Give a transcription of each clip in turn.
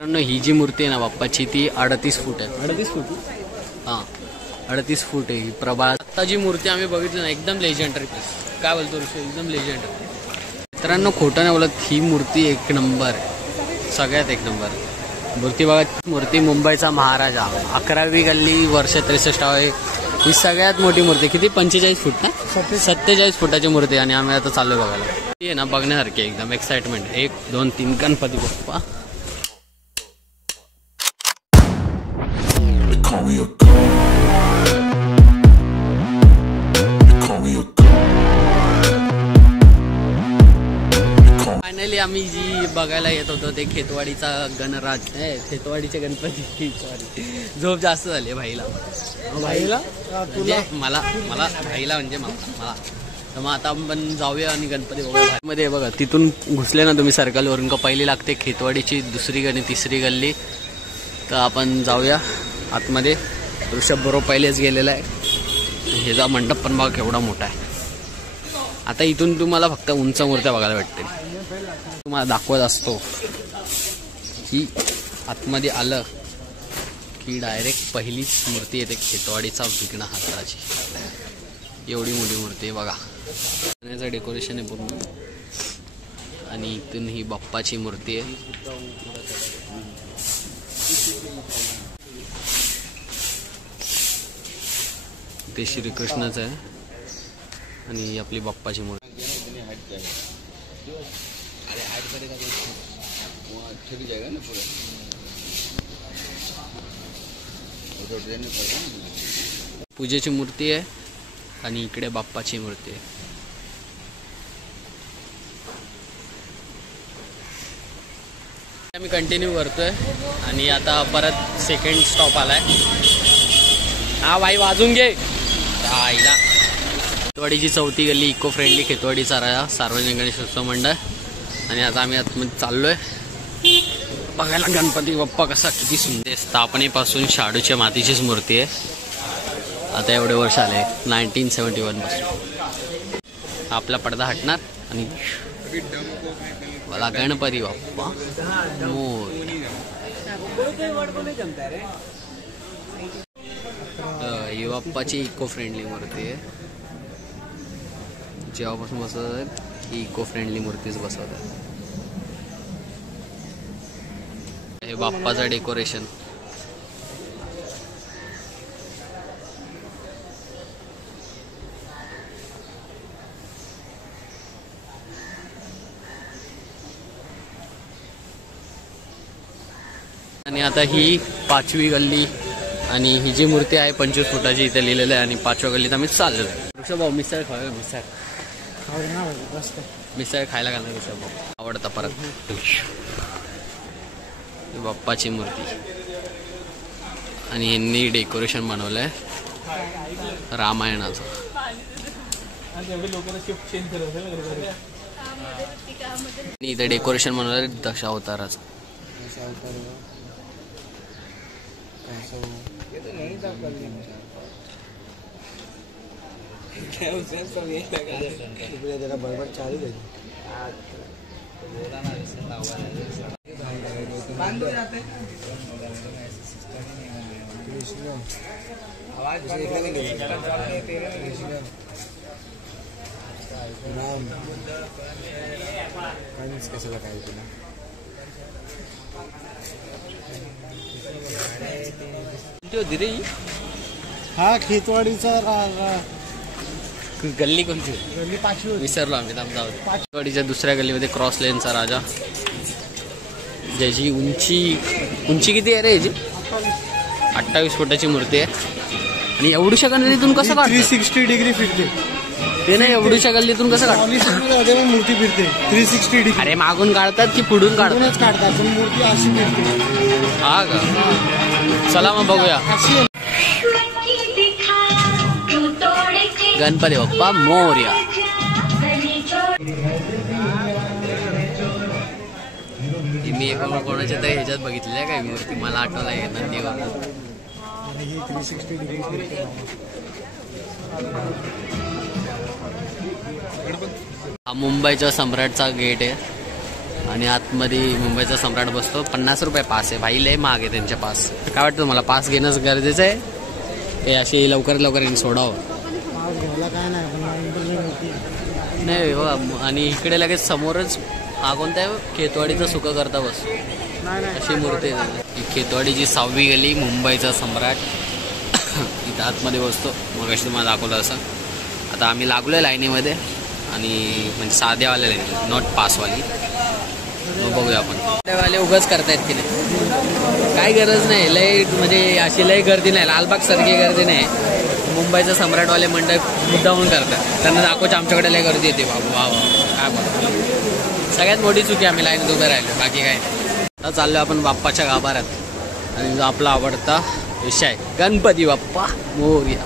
ही जी मूर्ती आहे ना बाप्पाची ती 38 फूट आहे. 38 फूट? हां 38 फूट आहे ही. प्रभा आता जी मूर्ती आम्ही बघितली ना एकदम लेजेंडरी पीस. काय बोलतो ऋषी, एकदम लेजेंडरी. मित्रांनो खोटं नाही बोलत, ही मूर्ती एक नंबर आहे, सगळ्यात एक नंबर आहे मूर्ती. बघा मूर्ती मुंबईचा महाराजा, 11वी गल्ली, वर्ष 63 आहे. ही सगळ्यात मोठी मूर्ती. किती 45 फूट ना, 47 फुटाची मूर्ती. आणि आम्ही आता चाललोय बघायला. ती आहे ना बघण्यासारखी एकदम एक्साइटमेंट. 1 2 3 गणपती बाप्पा. फायनली आम्ही जी बघायला येत होतो ते खेतवाडीचा गणराज, खेतवाडीचे गणपती. झोप जास्त झाली भाईला. मला भाईला म्हणजे मला. तर मग आता आपण जाऊया आणि गणपती बघूया. मध्ये बघा तिथून घुसले ना तुम्ही सर्कलवरून का पहिली लागते खेतवाडीची, दुसरी गल्ली, तिसरी गल्ली. तर आपण जाऊया आतमध्ये. ऋषभ बरोबर पहिलेच गेलेला आहे. ह्याचा मंडप पण बघा केवढा मोठा आहे. आता इथून तुम्हाला फक्त उंच मूर्त्या बघायला भेटतील. तुम्हाला दाखवत असतो की आतमध्ये आलं की डायरेक्ट पहिलीच मूर्ती येते खेतवाडीचा विघ्नहर्ताची. एवढी मोठी मूर्ती आहे बघा. त्याचं डेकोरेशन आहे पूर्ण. आणि इथून ही बाप्पाची मूर्ती आहे. ते श्रीकृष्णाचं आहे आणि आपली बाप्पाची मूर्ती. पूजेची मूर्ती आहे आणि इकडे बाप्पाची मूर्ती आहे. आम्ही कंटिन्यू करतोय आणि आता परत सेकंड स्टॉप आलाय. हा भाई वाजून घे. आईला खेतवाडीची 4थी गल्ली, इको फ्रेंडली खेतवाडीचा राजा, सार्वजनिक गणेशोत्सव मंडळ. आणि आता आम्ही आतमध्ये चाललोय बघायला गणपती बाप्पा कसा किती सुंदर. स्थापनेपासून शाडूच्या मातीचीच मूर्ती आहे. आता एवढे वर्ष आले 1971 पासून. आपला पडदा हटणार आणि मला गणपती बाप्पा ही बाप्पाची इको फ्रेंडली मूर्ती आहे. जेव्हापासून बसवतात ही इको फ्रेंडली मूर्तीच बसवतात. हे बाप्पाचं डेकोरेशन. आणि आता ही 5वी गल्ली आणि ही जी मूर्ती आहे 25 फुटाची इथे लिहिलेलं आहे. आणि 5व्या गल्लीत आम्ही चाललो. ऋषभ भाऊ मिसळ खाऊया. मिसळ खायला घालणार ऋषभ भाऊ आवडता. परत बाप्पाची मूर्ती आणि यांनी डेकोरेशन बनवलंय रामायणाचं. इथे डेकोरेशन बनवलंय दशावताराचं. बरोबर चालू आहे. राम कशाला काय तुला होती रे. हा खेतवाडीचा गल्ली कोणती? गल्ली 5वी विसरलो आम्ही. खेतवाडीच्या दुसऱ्या गल्लीमध्ये क्रॉस लेनचा राजा, ज्याची उंची किती आहे रे याची? 28 फुटाची मूर्ती आहे. आणि एवढ्याशा गल्लीतून कसं काढतो? 360 डिग्री फिरते ते नाही. एवढ्याशा गल्लीतून कसं काढतो? मूर्ती फिरते 360 डिग्री. अरे मागून काढतात की पुढून काढतात? काढतात पण मूर्ती अशी फिरते. हा का? चला मग बघूया. गणपती बाप्पा मोरया. मी एका कोणाच्या तरी ह्याच्यात बघितलेल्या काय मूर्ती, मला आठवला आहे नंदीवर. हा मुंबईचा सम्राटचा गेट आहे. आणि आतमध्ये मुंबईचा सम्राट बसतो. 50 रुपये पास आहे भाई, लय महाग आहे त्यांच्या पास. काय वाटतं मला, पास घेणंच गरजेचं आहे हे अशी लवकर सोडावं काय नाही हो. आणि इकडे लगेच समोरच हा कोणता आहे, खेतवाडीचा सुका करता बस अशी मूर्ती आहे. ही खेतवाडीची 6वी गली, मुंबईचा सम्राट इथं आतमध्ये बसतो. मग अशी तुम्हाला दाखवलं असं. आता आम्ही लागलो आहे लाईनीमध्ये, आणि म्हणजे साध्यावाल्या लाईन, नॉट पासवाली. मग बघूया आपण वाले उगाच करतायत की नाही, काय गरज नाही. लय म्हणजे अशी लय गर्दी नाही, लालबाग सारखी गर्दी नाही. मुंबईचा सम्राटवाले मंडळ मुद्दामून करतात, त्यांना दाखवच आमच्याकडे लय गर्दी येते. बाबू वा काय बघा, सगळ्यात मोठी चुकी आम्ही लाईनीत उभे राहिलो, बाकी काय. आता चाललो आपण बाप्पाच्या गाभाऱ्यात, आणि जो आपला आवडता विषय गणपती बाप्पा मोरया.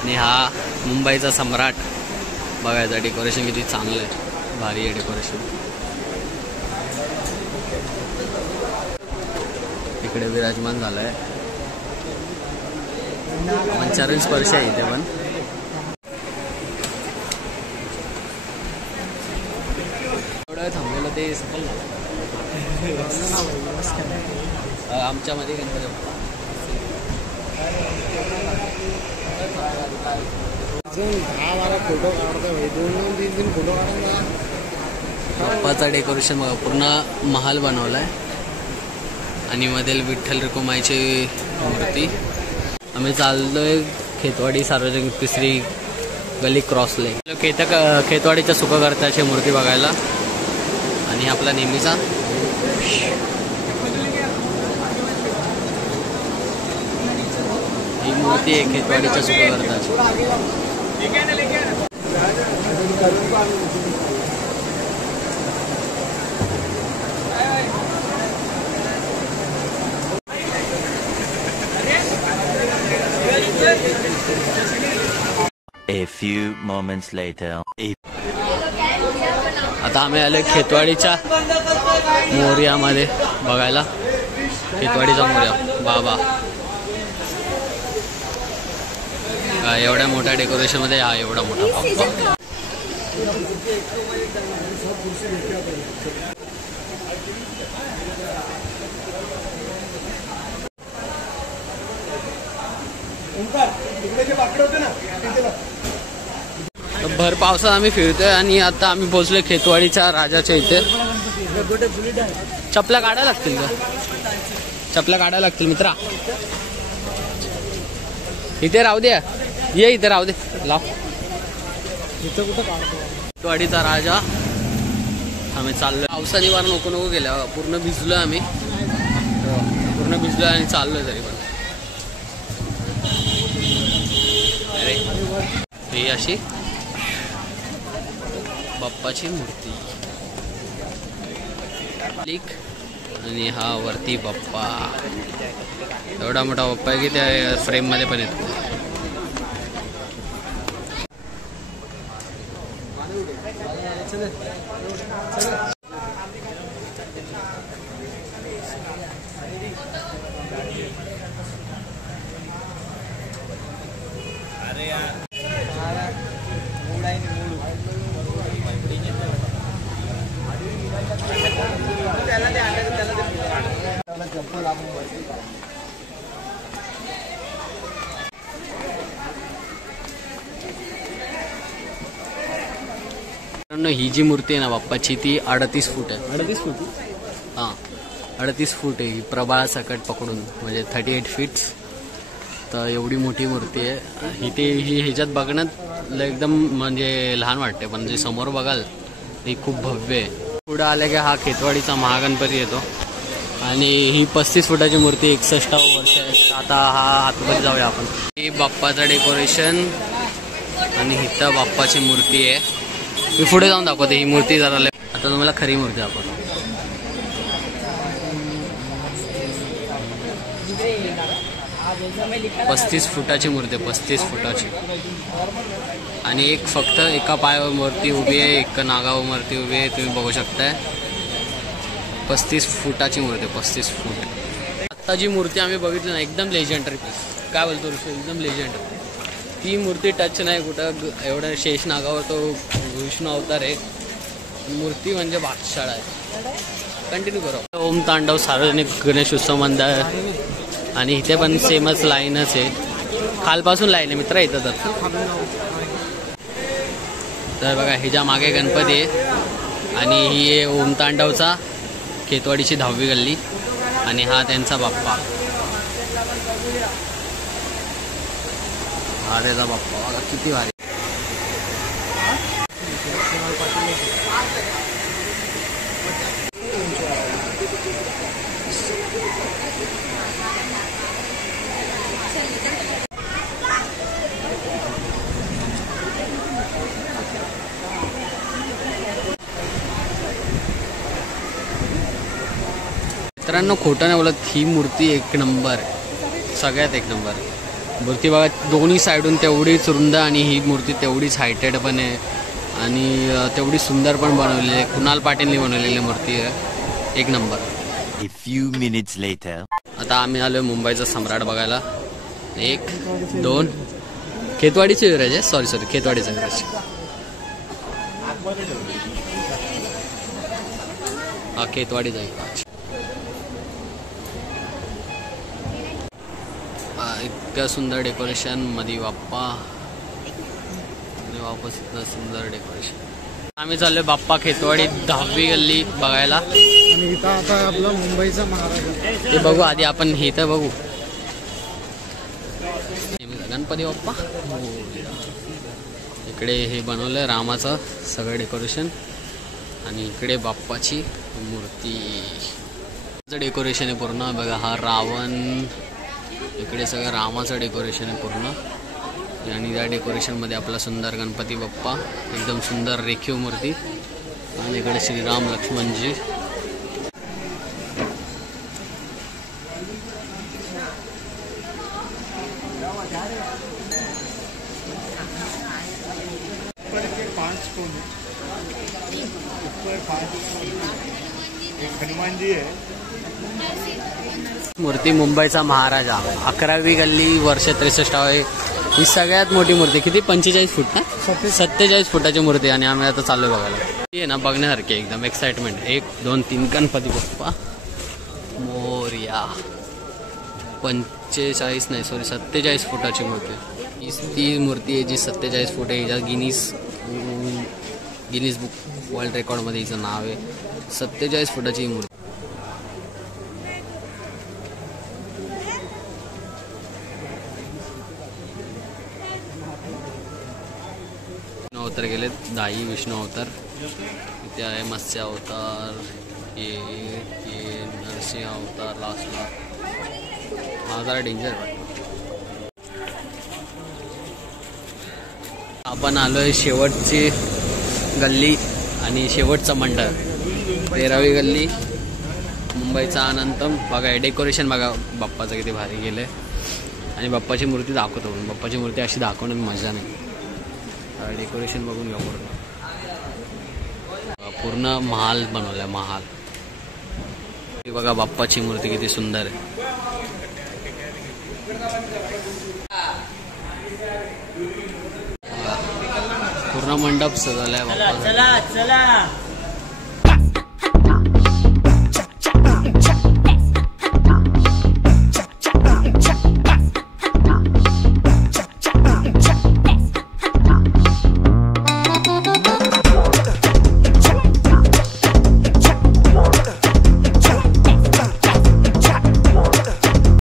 आणि हा मुंबईचा सम्राट बघायचा. डेकोरेशन किती चांगलं आहे, भारी आहे डेकोरेशन. इकडे विराजमान झालाय, पंचारण स्पर्श आहे इथे पण. एवढं थांबलेलं ते सफल आमच्यामध्ये गणपती बाप्पा. फोटो काढतोय, 2-3 फोटो काढून. बाप्पाचा डेकोरेशन बघा, पूर्ण महाल बनवलाय, आणि मधील विठ्ठल रखुमाईची मूर्ती. आम्ही चाललोय खेतवाडी सार्वजनिक 3री गली क्रॉसले. खेतवाडीच्या सुखकर्त्याची मूर्ती बघायला. आणि आपला नेहमीचा ही मूर्ती आहे खेतवाडीच्या सुखकर्त्याची. A few moments later. आता आम्ही आलोय खेतवाडीच्या मोरयामध्ये बघायला. खेतवाडीचा मोरया बाबा, एवढ्या मोठ्या डेकोरेशन मध्ये हा एवढा मोठा बाप्पा. भर पावसात आम्ही फिरतोय, आणि आता आम्ही पोहोचलोय खेतवाडीच्या राजाच्या इथे. चपला काढायला लागतील का, चपला काढायला लागतील मित्रा. इथे राहू दे, ये इथे राहू दे, लाव. इथं कुठं काढतो खेतवाडीचा राजा. आम्ही चाललोय, पावसाने वार नको गेल्या, पूर्ण भिजलोय आम्ही, पूर्ण भिजलोय आणि चाललोय तरी पण. अरे ही अशी बाप्पाची मूर्ती, आणि हा वरती बाप्पा. एवढा मोठा बाप्पा आहे की त्या फ्रेम मध्ये पण येतो. ही जी मूर्ती आहे ना बाप्पाची, ती 38 फूट आहे. 38 फूट? हां, 38 फूट आहे ही, प्रभाळ सकट पकडून, म्हणजे 38 फीट्स. तर एवढी मोठी मूर्ती आहे. ही ह्याच्यात बघण्यात एकदम म्हणजे लहान वाटते, पण जे समोर बघाल ही खूप भव्य आहे. पुढं आलं की हा खेतवाडीचा महागणपती येतो, आणि ही 35 फुटाची मूर्ती, 61 वर्ष आहे. आता हा आतमध्ये जाऊया आपण. ही बाप्पाचं डेकोरेशन, आणि इथं बाप्पाची मूर्ती आहे. मी पुढे जाऊन दाखवते ही मूर्ती जरा. आता तुम्हाला खरी मूर्ती दाखवतो. 35 फुटाची मूर्ती आहे, 35 फुटाची. आणि एक फक्त एका पायावर मूर्ती उभी आहे, एका नागावर मूर्ती उभी आहे, तुम्ही बघू शकताय. 35 फुटाची मूर्ती, 35 फूट. आत्ता जी मूर्ती आम्ही बघितली ना, एकदम लेजेंडरी पीस. काय बोलतो ऋषी, एकदम लेजेंडरी. ती मूर्ती टच नाही कुठं. एवढं शेष नागावर तो विष्णू अवतार आहे, मूर्ती म्हणजे भागशाळा आहे. कंटिन्यू करू. ओम तांडव सार्वजनिक गणेश उत्सव मंडळ आणि इथे पण सेमच लाईनच आहे. खालपासून लाईन आहे मित्र इथं. तर बघा ह्याच्या मागे गणपती आहे आणि ही आहे ओम तांडवचा खेतवाडीची 10वी गल्ली आणि हा त्यांचा बाप्पा. हा त्याचा बाप्पा बघा किती भारी. मित्रांनो खोटं नाही बोलत, ही मूर्ती एक नंबर आहे, सगळ्यात एक नंबर. मूर्ती बघा दोन्ही साईडून तेवढीच रुंद आणि ही मूर्ती तेवढीच हायटेड पण आहे आणि तेवढी सुंदर पण बनवलेली आहे. कुणाल पाटीलनी बनवलेली मूर्ती आहे, एक number. A few minutes later. आता आम्ही आलोय मुंबईचा सम्राट बघायला. 1 2 खेतवाडीचे विराज आहे. सॉरी खेतवाडीचा विराज. हा खेतवाडीचा विराज. इतकं सुंदर डेकोरेशन मध्ये बाप्पा आणि वापस इतकं सुंदर डेकोरेशन. आम्ही चाललोय बाप्पा खेतवाडी 10वी गल्ली बघायला. आणि इथं आता आपला मुंबईचा महाराज ते बघू आधी आपण हे तर बघू. गणपती बाप्पा इकडे हे बनवलंय रामाचं सगळं डेकोरेशन आणि इकडे बाप्पाची मूर्ती डेकोरेशन आहे पूर्ण. बघा हा रावण, इकडे सगळं रामाचं डेकोरेशन आहे पूर्ण आणि त्या डेकोरेशनमध्ये आपला सुंदर गणपती बाप्पा एकदम सुंदर रेखीव मूर्ती आणि इकडे श्रीराम लक्ष्मणजी. हनुमानजी आहे. मूर्ती मुंबईचा महाराजा 11वी गल्ली वर्ष 63 आहे. ही सगळ्यात मोठी मूर्ती किती 45 फूट ना 47 फुटाची मूर्ती आणि आम्ही आता चाललोय बघायला. ती आहे ना बघण्यासारखी एकदम एक्साइटमेंट. 1 2 3 गणपती बाप्पा मोरया. 47 फुटाची मूर्ती. ती मूर्ती आहे जी 47 फूट आहे. हिच्या गिनीज बुक वर्ल्ड रेकॉर्डमध्ये हिचं नाव आहे. 47 फुटाची ही मूर्ती. अवतार गेले 10 विष्णू अवतार. इथे आहे मत्स्य अवतार, हे नरसिंह अवतार लास्टला. हा जरा डेंजर वाटतो. आपण आलोय शेवटची गल्ली आणि शेवटचं मंडळ 13वी गल्ली मुंबईचा अनंतम. बघा डेकोरेशन बघा बाप्पाचं किती भारी गेलंय आणि बाप्पाची मूर्ती दाखवतो. बाप्पाची मूर्ती अशी दाखवण्यात मजा नाही. डेकोरेशन बघून घ्या पूर्ण महाल बनवलाय महाल. बघा बाप्पाची मूर्ती किती सुंदर आहे. पूर्ण मंडप सजवलाय बाप्पा.